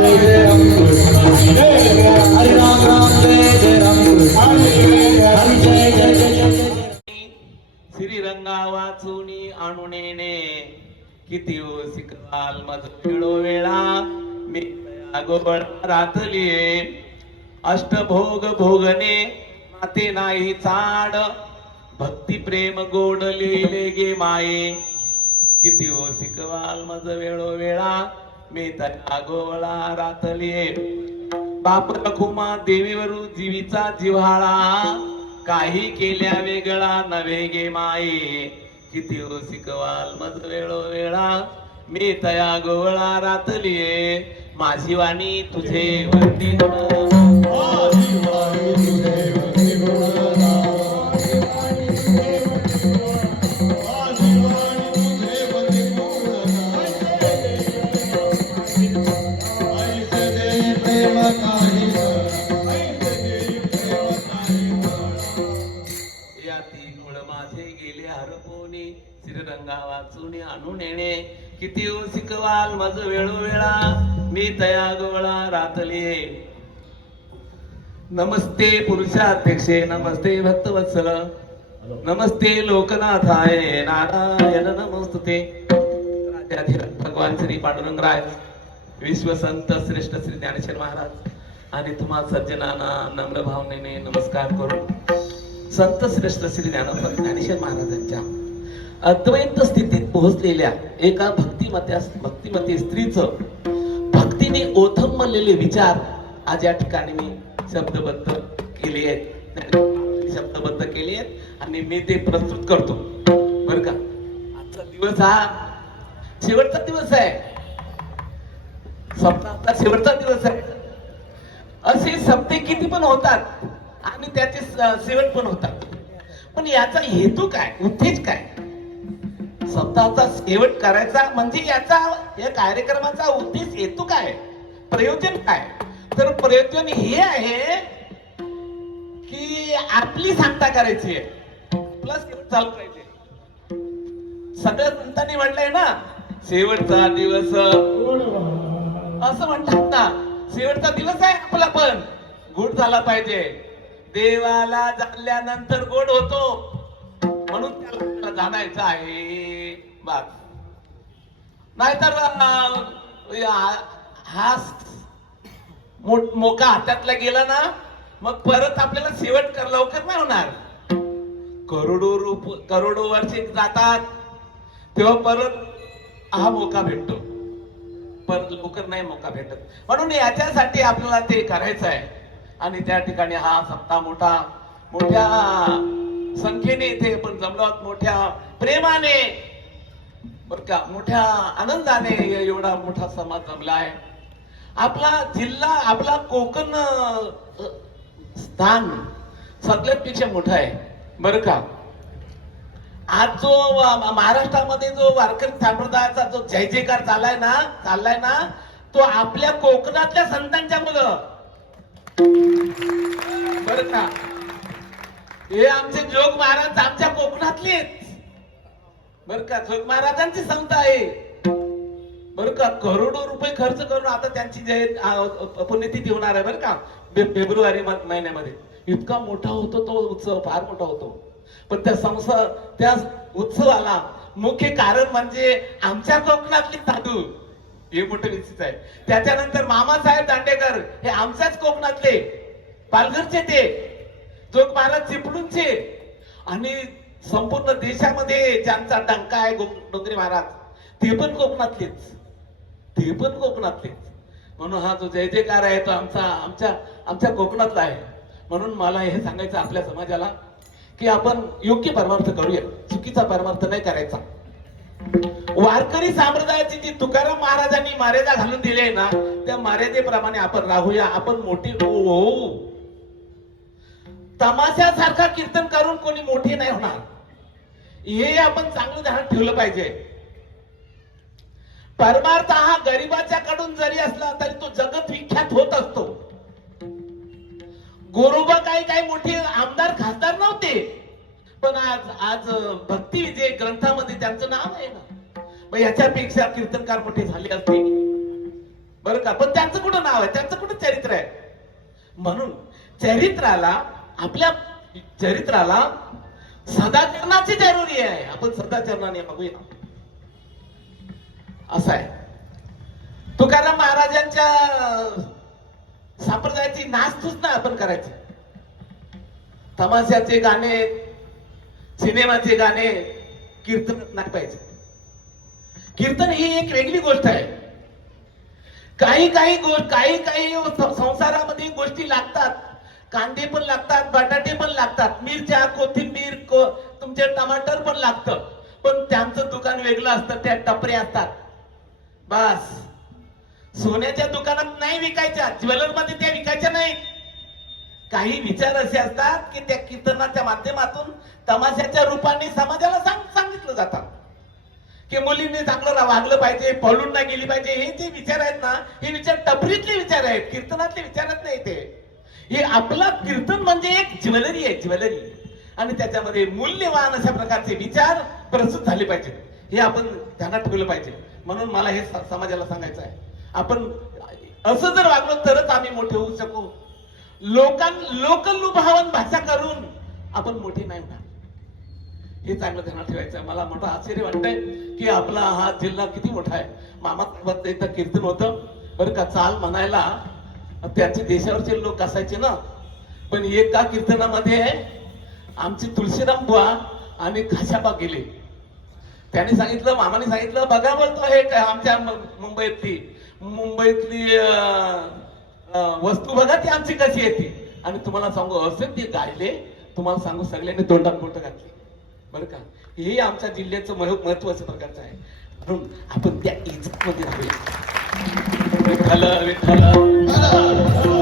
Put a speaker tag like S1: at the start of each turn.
S1: जय जय राम
S2: आणून येणे किती ओ मज खेळो वेळा. मी गोबळ रातलिये अष्टभोग भोगने माते नाही चाड. भक्ती प्रेम गोड लिहिले गे माये. किती ओ शिकवाल मज वेळो वेळा. मी त्या गोवळा रातलिये बाप रखुमा देवीवरू जीवीचा जिव्हाळा. काही केल्या वेगळा नव्हे गे माये. किती हो शिकवाल मज वेळोवेळा मी तया गोवळा रातलिये माझी वाणी तुझे वरती माझे गेले हरपोनी श्रीरंगा वाचून आणून येणे. किती हो शिकवाल माझ वेळोवेळा मी तया गोळा रातलिये नमस्ते पुरुषाध्यक्षे नमस्ते भक्तवत्सल. नमस्ते लोकनाथाय नारायण नमस्तुते. भगवान श्री पांडुरंगराय विश्वसंत श्रेष्ठ श्री ज्ञानेश्वर महाराज. आणि तुम्हा सज्जनांना नम्र भावनेने नमस्कार करून संत श्रेष्ठ श्री ज्ञानोबा ज्ञानेश्वर महाराजांच्या अद्वैत स्थितीत पोहोचलेल्या एका भक्तिमत्या भक्तिमती स्त्रीचं भक्तीने ओथंबलेले विचार आज या ठिकाणी मी शब्दबद्ध केले आहेत. शब्दबद्ध केले आहेत आणि मी ते प्रस्तुत करतो. बर का? आजचा दिवस हा शेवटचा दिवस आहे. सप्ताहाचा शेवटचा दिवस आहे. असे सप्ते किती पण होतात. आणि त्याचे सेवन पण होतात. पण याचा हेतू काय? उद्देश काय? स्वतःचा सेवन करायचा म्हणजे याचा या कार्यक्रमाचा उद्देश हेतू काय? प्रयोजन काय? तर प्रयोजन हे आहे की आपली सांगता करायची आहे. प्लस चालू पाहिजे सगळ्या संतांनी म्हटलंय ना? शेवटचा दिवस. असं म्हणतात ना. शेवटचा दिवस आहे आपला पण. गुड झाला पाहिजे. देवाला जाणल्यानंतर गोड होतो. म्हणून त्याला जाणायचं आहे. बस. नाहीतर हा मोका हातातला गेला ना मग परत आपल्याला शेवट कर लवकर नाही होणार. करोडो रूप करोडो वर्षे जातात. तेव्हा परत हा मोका भेटतो. परत लवकर नाही मोका भेटत. म्हणून याच्यासाठी आपल्याला ते करायचं आहे आणि त्या ठिकाणी हा सप्ताह मोठा मोठ्या संख्येने इथे पण जमलो मोठ्या प्रेमाने बर का मोठ्या आनंदाने एवढा मोठा समाज जमला आहे. आपला जिल्हा आपला कोकण स्थान सगळ्यापेक्षा मोठा आहे. बर का? आज जो महाराष्ट्रामध्ये जो वारकरी संप्रदायाचा जो जय जयकार चाललाय ना चाललाय ना तो आपल्या कोकणातल्या संतांच्या मुलं बर का? हे आमचे जोग महाराज आमच्या कोकणातलेच. बर का? जोग महाराजांची संत आहे. बर का? करोडो रुपये खर्च करून आता त्यांची जे पुण्यतिथी होणार आहे बर का? फेब्रुवारी महिन्यामध्ये. इतका मोठा होतो तो उत्सव फार मोठा होतो. पण त्या संसार त्या उत्सवाला मुख्य कारण म्हणजे आमच्या कोकणातली साधू. हे मोठं निश्चित आहे. त्याच्यानंतर मामासाहेब दांडेकर हे आमच्याच कोकणातले. पालघरचे ते. जो महाराज चिपळूणचे आणि संपूर्ण देशामध्ये ज्यांचा डंका आहे डोंगरी महाराज ते पण कोकणातलेच. ते पण कोकणातलेच. म्हणून हा जो जय जयकार आहे तो आमचा आमच्या आमच्या कोकणातला आहे. म्हणून मला हे सांगायचं आपल्या समाजाला की आपण योग्य परमार्थ करूया. चुकीचा परमार्थ नाही करायचा. वारकरी संप्रदायाची जी तुकाराम महाराजांनी मर्यादा घालून दिली आहे ना त्या मर्यादेप्रमाणे आपण राहूया आपण मोठी होऊ तमाशासारखा कीर्तन करून कोणी मोठे नाही होणार. हे आपण चांगलं ध्यान ठेवलं पाहिजे. परमार्थ हा गरिबाच्या कडून जरी असला तरी तो जगत विख्यात होत असतो. गोरोबा काही काही मोठे आमदार खासदार नव्हते. पण आज आज भक्ती जे ग्रंथामध्ये त्यांचं नाव आहे ना मग याच्यापेक्षा कीर्तनकार मोठे झाले असते. बरं का? पण त्यांचं कुठं नाव आहे? त्यांचं कुठं चरित्र आहे? म्हणून चरित्राला आपल्या चरित्राला सदाचरणाची जरुरी आहे. आपण सदाचरणाने बघूया. असं आहे. तुकाराम महाराजांच्या संप्रदायाची नाचतूच ना आपण करायची. तमाशाचे गाणे सिनेमाचे गाणे कीर्तन नाही पाहिजे. कीर्तन ही एक वेगळी गोष्ट आहे. काही काही गोष्ट काही काही संसारामध्ये गोष्टी लागतात. कांदे पण लागतात बटाटे पण लागतात. मिरच्या कोथिंबीर को तुमचे टमाटर पण लागतं. पण त्यांचं दुकान वेगळं असतं त्या टपरे असतात. बस. सोन्याच्या दुकानात नाही विकायच्या ज्वेलरमध्ये त्या विकायच्या नाही. काही विचार असे असतात की त्या कीर्तनाच्या माध्यमातून तमाशाच्या रूपाने समाजाला सांग सांगितलं जातात की मुलींनी चांगलं वागलं पाहिजे पळून नाही गेली पाहिजे हे जे विचार आहेत ना हे विचार टपरीतले विचार आहेत कीर्तनातले विचारच नाही ते हे आपला कीर्तन म्हणजे एक ज्वेलरी आहे ज्वेलरी. आणि त्याच्यामध्ये मूल्यवान अशा प्रकारचे विचार प्रस्तुत झाले पाहिजेत. हे आपण ध्यानात ठेवलं पाहिजे. म्हणून मला हे समाजाला सांगायचं आहे. आपण असं जर वागलो तरच आम्ही मोठे होऊ शकू. लोकां लोकलुभावन भाषा करून आपण मोठे नाही होणार. हे चांगलं ध्यानात ठेवायचं मला मोठं आश्चर्य वाटतंय की आपला हा जिल्हा किती मोठा आहे. मामा इथं कीर्तन होतं. बरं का चाल म्हणायला त्यांचे देशावरचे लोक असायचे ना. पण एका कीर्तनामध्ये आमचे तुळशीराम बुवा आणि खाशाबा गेले. त्याने सांगितलं मामाने सांगितलं बघा बोलतो हे काय आमच्या मुंबईतली मुंबईतली वस्तू बघा ती आमची कशी येते आणि तुम्हाला सांगू असेल ते गायले. तुम्हाला सांगू सगळ्यांनी तोंडात बोट घातली. बरं का? हे आमच्या जिल्ह्याचं महत्वाचं प्रकारचं आहे. म्हणून आपण त्या इज्जतमध्ये राहूया. विठ्ठल विठ्ठल.